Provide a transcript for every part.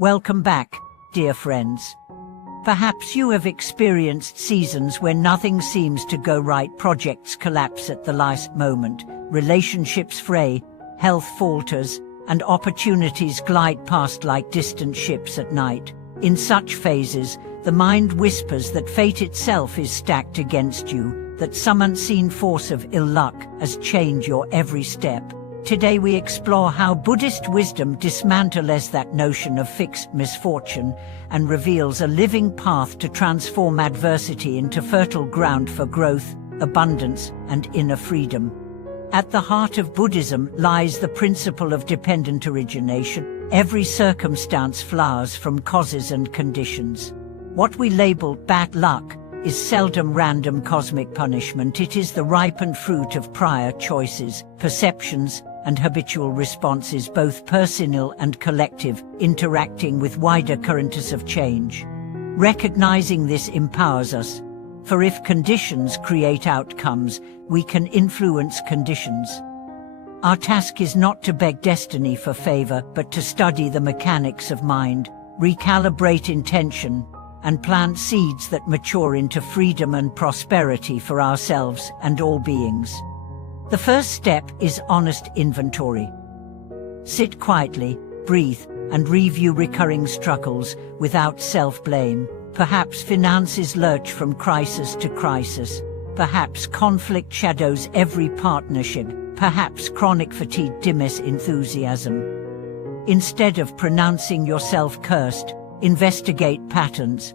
Welcome back, dear friends. Perhaps you have experienced seasons where nothing seems to go right. Projects collapse at the last moment, relationships fray, health falters, and opportunities glide past like distant ships at night. In such phases, the mind whispers that fate itself is stacked against you, that some unseen force of ill luck has changed your every step. Today we explore how Buddhist wisdom dismantles that notion of fixed misfortune and reveals a living path to transform adversity into fertile ground for growth, abundance, and inner freedom. At the heart of Buddhism lies the principle of dependent origination. Every circumstance flowers from causes and conditions. What we label bad luck is seldom random cosmic punishment. It is the ripened fruit of prior choices, perceptions, and habitual responses, both personal and collective, interacting with wider currents of change. Recognizing this empowers us, for if conditions create outcomes, we can influence conditions. Our task is not to beg destiny for favor, but to study the mechanics of mind, recalibrate intention, and plant seeds that mature into freedom and prosperity for ourselves and all beings. The first step is honest inventory. Sit quietly, breathe, and review recurring struggles without self-blame. Perhaps finances lurch from crisis to crisis. Perhaps conflict shadows every partnership. Perhaps chronic fatigue dims enthusiasm. Instead of pronouncing yourself cursed, investigate patterns.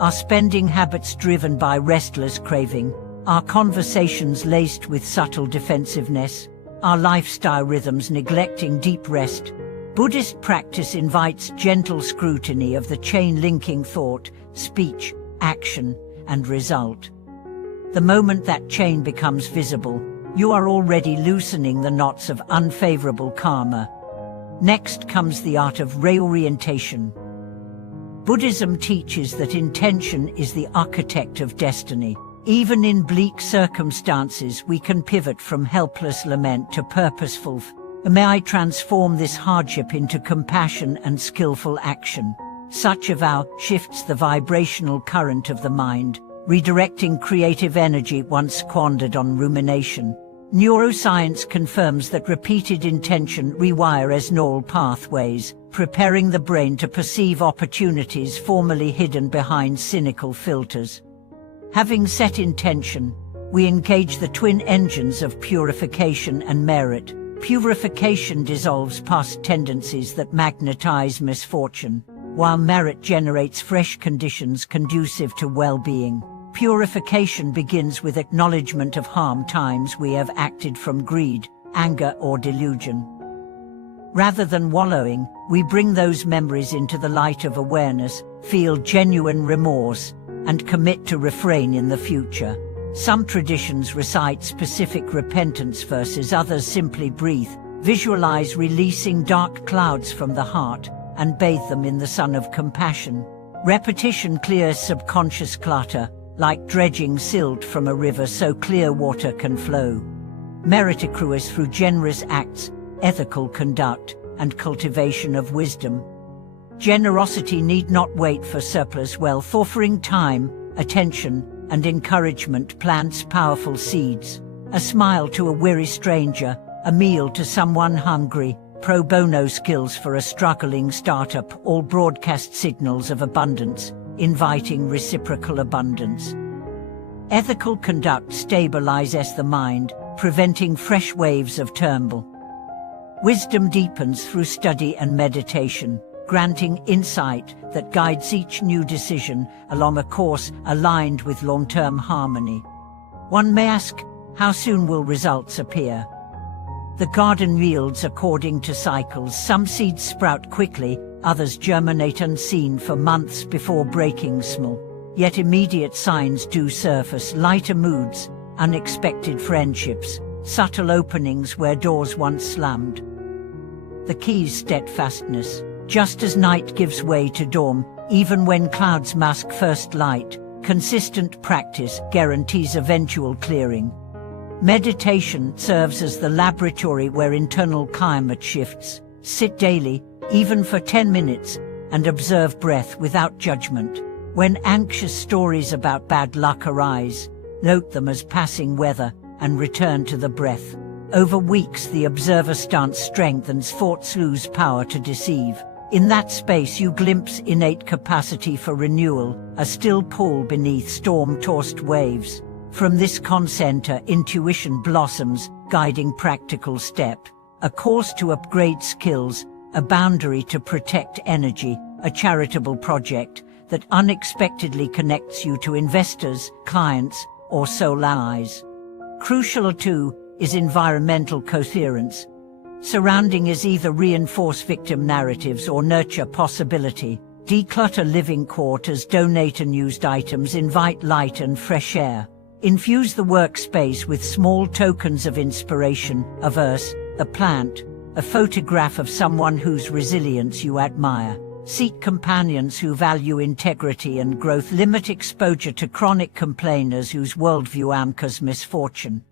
Are spending habits driven by restless craving? Are conversations laced with subtle defensiveness? Are lifestyle rhythms neglecting deep rest? Buddhist practice invites gentle scrutiny of the chain linking thought, speech, action, and result. The moment that chain becomes visible, you are already loosening the knots of unfavorable karma. Next comes the art of reorientation. Buddhism teaches that intention is the architect of destiny. Even in bleak circumstances, we can pivot from helpless lament to purposeful. May I transform this hardship into compassion and skillful action. Such a vow shifts the vibrational current of the mind, redirecting creative energy once squandered on rumination. Neuroscience confirms that repeated intention rewires neural pathways, preparing the brain to perceive opportunities formerly hidden behind cynical filters. Having set intention, we engage the twin engines of purification and merit. Purification dissolves past tendencies that magnetize misfortune, while merit generates fresh conditions conducive to well-being. Purification begins with acknowledgement of harm times we have acted from greed, anger, or delusion. Rather than wallowing, we bring those memories into the light of awareness, feel genuine remorse, and commit to refrain in the future. Some traditions recite specific repentance verses, others simply breathe, visualize releasing dark clouds from the heart, and bathe them in the sun of compassion. Repetition clears subconscious clutter, like dredging silt from a river so clear water can flow. Merit accrues through generous acts, ethical conduct, and cultivation of wisdom. Generosity need not wait for surplus wealth. Offering time, attention, and encouragement plants powerful seeds. A smile to a weary stranger, a meal to someone hungry, pro bono skills for a struggling startup, all broadcast signals of abundance, inviting reciprocal abundance. Ethical conduct stabilizes the mind, preventing fresh waves of turmoil. Wisdom deepens through study and meditation, granting insight that guides each new decision along a course aligned with long-term harmony. One may ask, how soon will results appear? The garden yields according to cycles. Some seeds sprout quickly, others germinate unseen for months before breaking small. Yet immediate signs do surface: lighter moods, unexpected friendships, subtle openings where doors once slammed. The key is steadfastness. Just as night gives way to dawn, even when clouds mask first light, consistent practice guarantees eventual clearing. Meditation serves as the laboratory where internal climate shifts. Sit daily, even for 10 minutes, and observe breath without judgment. When anxious stories about bad luck arise, note them as passing weather and return to the breath. Over weeks, the observer stance strengthens, thoughts lose power to deceive. In that space you glimpse innate capacity for renewal, a still pool beneath storm-tossed waves. From this concenter, intuition blossoms, guiding practical step. A course to upgrade skills, a boundary to protect energy, a charitable project that unexpectedly connects you to investors, clients, or soul allies. Crucial too is environmental coherence. Surrounding is either reinforce victim narratives or nurture possibility. Declutter living quarters, donate unused items, invite light and fresh air. Infuse the workspace with small tokens of inspiration, a verse, a plant, a photograph of someone whose resilience you admire. Seek companions who value integrity and growth. Limit exposure to chronic complainers whose worldview anchors misfortune.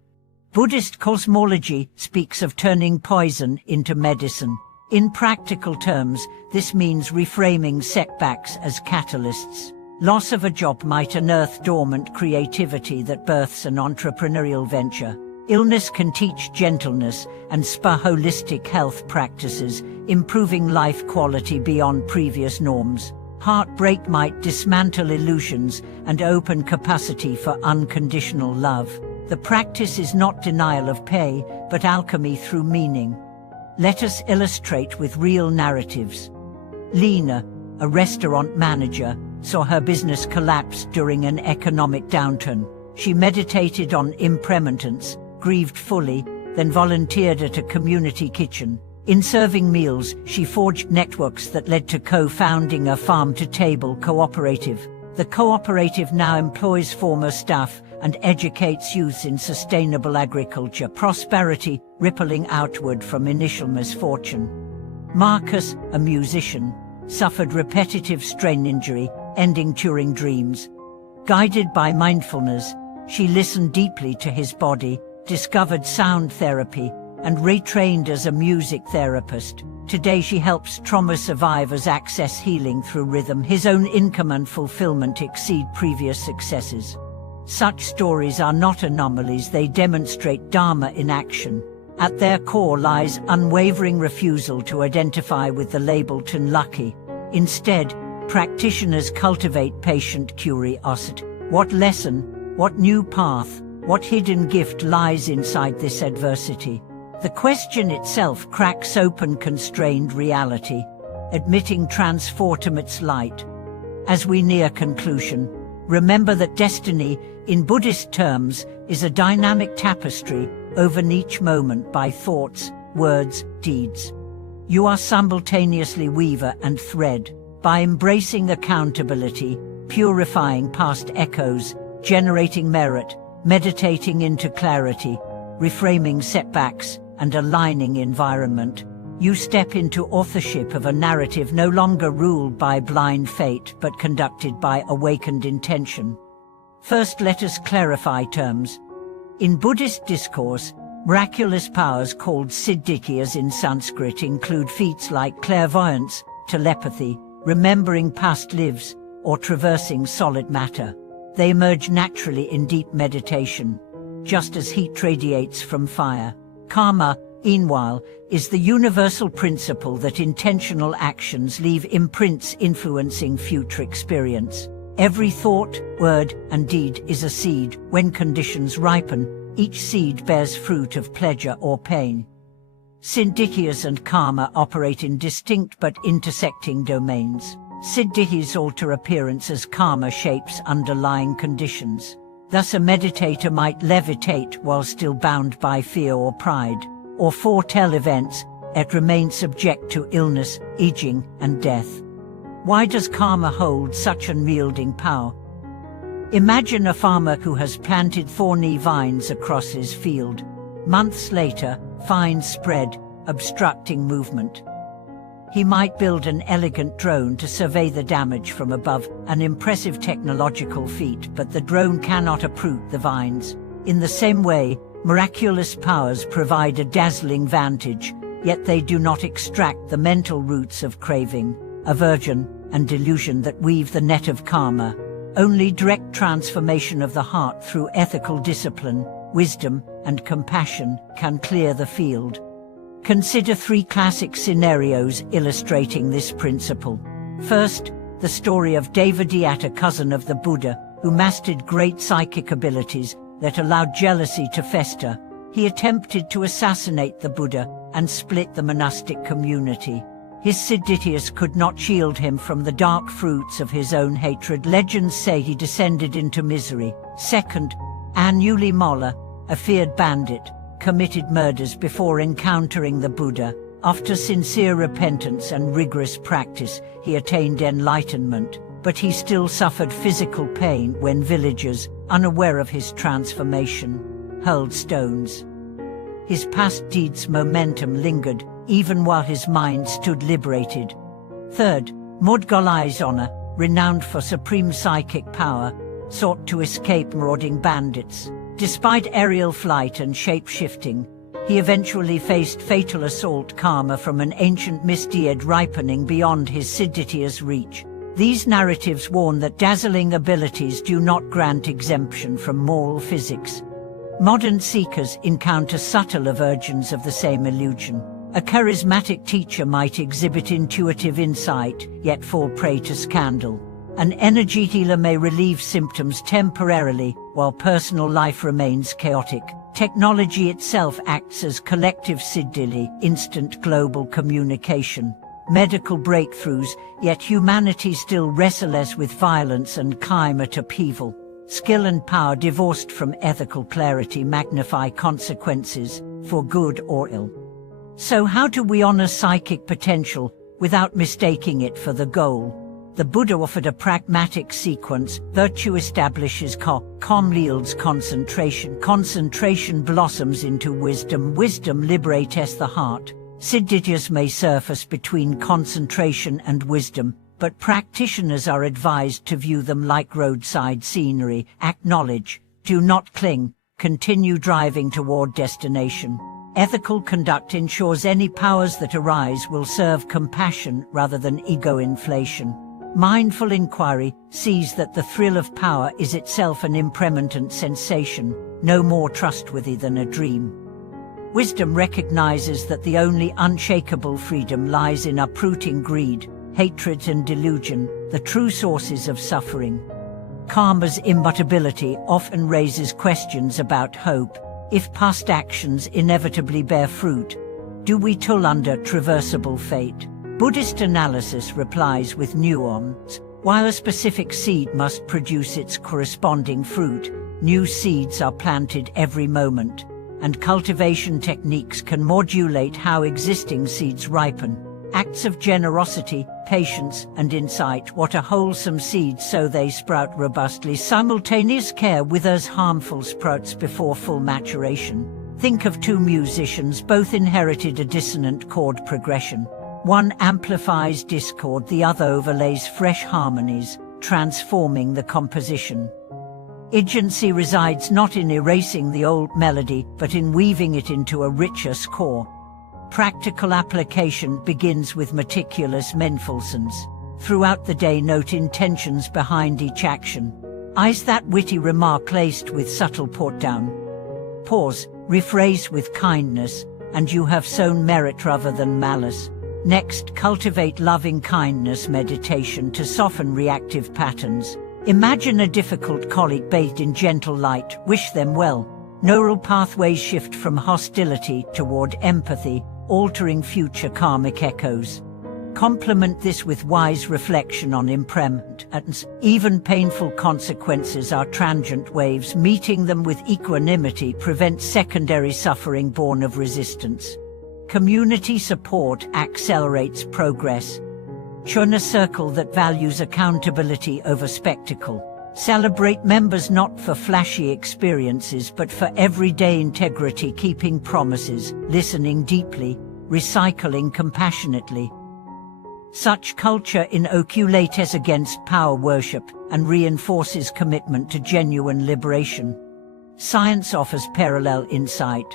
Buddhist cosmology speaks of turning poison into medicine. In practical terms, this means reframing setbacks as catalysts. Loss of a job might unearth dormant creativity that births an entrepreneurial venture. Illness can teach gentleness and spur holistic health practices, improving life quality beyond previous norms. Heartbreak might dismantle illusions and open capacity for unconditional love. The practice is not denial of pay, but alchemy through meaning. Let us illustrate with real narratives. Lena, a restaurant manager, saw her business collapse during an economic downturn. She meditated on impermanence, grieved fully, then volunteered at a community kitchen. In serving meals, she forged networks that led to co-founding a farm-to-table cooperative. The cooperative now employs former staff and educates youth in sustainable agriculture, prosperity rippling outward from initial misfortune. Marcus, a musician, suffered repetitive strain injury, ending during dreams. Guided by mindfulness, she listened deeply to his body, discovered sound therapy, and retrained as a music therapist. Today she helps trauma survivors access healing through rhythm. His own income and fulfillment exceed previous successes. Such stories are not anomalies, they demonstrate Dharma in action. At their core lies unwavering refusal to identify with the label unlucky. Instead, practitioners cultivate patient curiosity. What lesson, what new path, what hidden gift lies inside this adversity? The question itself cracks open constrained reality, admitting transformative light. As we near conclusion, remember that destiny, in Buddhist terms, is a dynamic tapestry woven each moment by thoughts, words, deeds. You are simultaneously weaver and thread. By embracing accountability, purifying past echoes, generating merit, meditating into clarity, reframing setbacks, and aligning environment, you step into authorship of a narrative no longer ruled by blind fate but conducted by awakened intention. First, let us clarify terms. In Buddhist discourse, miraculous powers called siddhikiyas in Sanskrit include feats like clairvoyance, telepathy, remembering past lives, or traversing solid matter. They emerge naturally in deep meditation, just as heat radiates from fire. Karma, meanwhile, is the universal principle that intentional actions leave imprints influencing future experience. Every thought, word, and deed is a seed. When conditions ripen, each seed bears fruit of pleasure or pain. Siddhikiyas and karma operate in distinct but intersecting domains. Siddhikiyas alter appearance as karma shapes underlying conditions. Thus a meditator might levitate while still bound by fear or pride, or foretell events yet remain subject to illness, aging, and death. Why does karma hold such unyielding power? Imagine a farmer who has planted thorny vines across his field. Months later, vines spread, obstructing movement. He might build an elegant drone to survey the damage from above, an impressive technological feat, but the drone cannot uproot the vines. In the same way, miraculous powers provide a dazzling vantage, yet they do not extract the mental roots of craving. aversion, and delusion that weave the net of karma. Only direct transformation of the heart through ethical discipline, wisdom, and compassion can clear the field. Consider 3 classic scenarios illustrating this principle. First, the story of Devadatta, a cousin of the Buddha, who mastered great psychic abilities that allowed jealousy to fester. He attempted to assassinate the Buddha and split the monastic community. His Siddhitias could not shield him from the dark fruits of his own hatred. Legends say he descended into misery. Second, Angulimala, a feared bandit, committed murders before encountering the Buddha. After sincere repentance and rigorous practice, he attained enlightenment, but he still suffered physical pain when villagers, unaware of his transformation, hurled stones. His past deeds' momentum lingered, even while his mind stood liberated. Third, Mudgalaisana, renowned for supreme psychic power, sought to escape marauding bandits. Despite aerial flight and shape-shifting, he eventually faced fatal assault karma from an ancient misdeed ripening beyond his Siddhitia's reach. These narratives warn that dazzling abilities do not grant exemption from moral physics. Modern seekers encounter subtle aversions of the same illusion. A charismatic teacher might exhibit intuitive insight, yet fall prey to scandal. An energy healer may relieve symptoms temporarily, while personal life remains chaotic. Technology itself acts as collective siddhili, instant global communication. Medical breakthroughs, yet humanity still wrestles with violence and climate upheaval. Skill and power divorced from ethical clarity magnify consequences, for good or ill. So how do we honor psychic potential without mistaking it for the goal? The Buddha offered a pragmatic sequence. Virtue establishes calm yields concentration. Concentration blossoms into wisdom. Wisdom liberates the heart. Siddhitias may surface between concentration and wisdom, but practitioners are advised to view them like roadside scenery. Acknowledge, do not cling, continue driving toward destination. Ethical conduct ensures any powers that arise will serve compassion rather than ego inflation. Mindful inquiry sees that the thrill of power is itself an impermanent sensation, no more trustworthy than a dream. Wisdom recognizes that the only unshakable freedom lies in uprooting greed, hatred and delusion, the true sources of suffering. Karma's immutability often raises questions about hope. If past actions inevitably bear fruit, do we toil under traversable fate? Buddhist analysis replies with nuance. While a specific seed must produce its corresponding fruit, new seeds are planted every moment, and cultivation techniques can modulate how existing seeds ripen. Acts of generosity, patience, and insight water wholesome seeds so they sprout robustly. Simultaneous care withers harmful sprouts before full maturation. Think of 2 musicians, both inherited a dissonant chord progression. One amplifies discord, the other overlays fresh harmonies, transforming the composition. Agency resides not in erasing the old melody, but in weaving it into a richer score. Practical application begins with meticulous mindfulness. Throughout the day, note intentions behind each action. Is that witty remark laced with subtle port down? Pause, rephrase with kindness, and you have sown merit rather than malice. Next, cultivate loving kindness meditation to soften reactive patterns. Imagine a difficult colleague bathed in gentle light, wish them well. Neural pathways shift from hostility toward empathy, altering future karmic echoes. Complement this with wise reflection on impermanence. Even painful consequences are transient waves. Meeting them with equanimity prevents secondary suffering born of resistance. Community support accelerates progress. Join a circle that values accountability over spectacle. Celebrate members not for flashy experiences but for everyday integrity, keeping promises, listening deeply, recycling compassionately. Such culture inoculates against power worship and reinforces commitment to genuine liberation. Science offers parallel insight.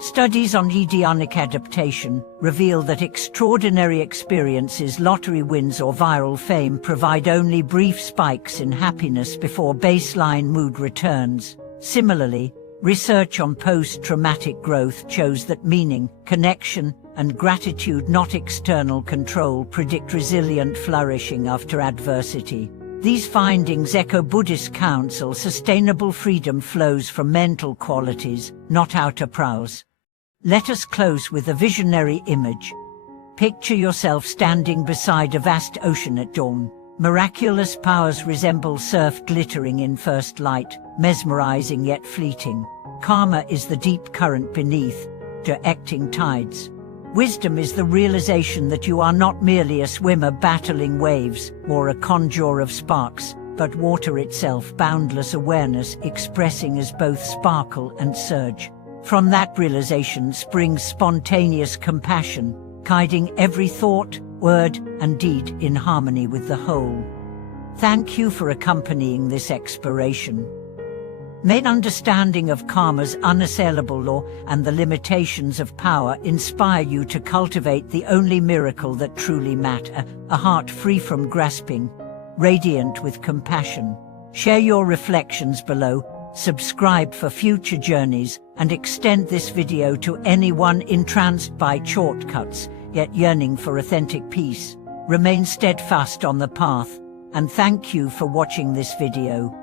Studies on hedonic adaptation reveal that extraordinary experiences, lottery wins or viral fame provide only brief spikes in happiness before baseline mood returns. Similarly, research on post-traumatic growth shows that meaning, connection, and gratitude, not external control, predict resilient flourishing after adversity. These findings echo Buddhist counsel: sustainable freedom flows from mental qualities, not outer prowess. Let us close with a visionary image. Picture yourself standing beside a vast ocean at dawn. Miraculous powers resemble surf glittering in first light, mesmerizing yet fleeting. Karma is the deep current beneath, directing tides. Wisdom is the realization that you are not merely a swimmer battling waves, or a conjurer of sparks, but water itself, boundless awareness expressing as both sparkle and surge. From that realization springs spontaneous compassion, guiding every thought, word, and deed in harmony with the whole. Thank you for accompanying this exploration. May understanding of karma's unassailable law and the limitations of power inspire you to cultivate the only miracle that truly matters, a heart free from grasping, radiant with compassion. Share your reflections below, subscribe for future journeys, and extend this video to anyone entranced by shortcuts, yet yearning for authentic peace. Remain steadfast on the path, and thank you for watching this video.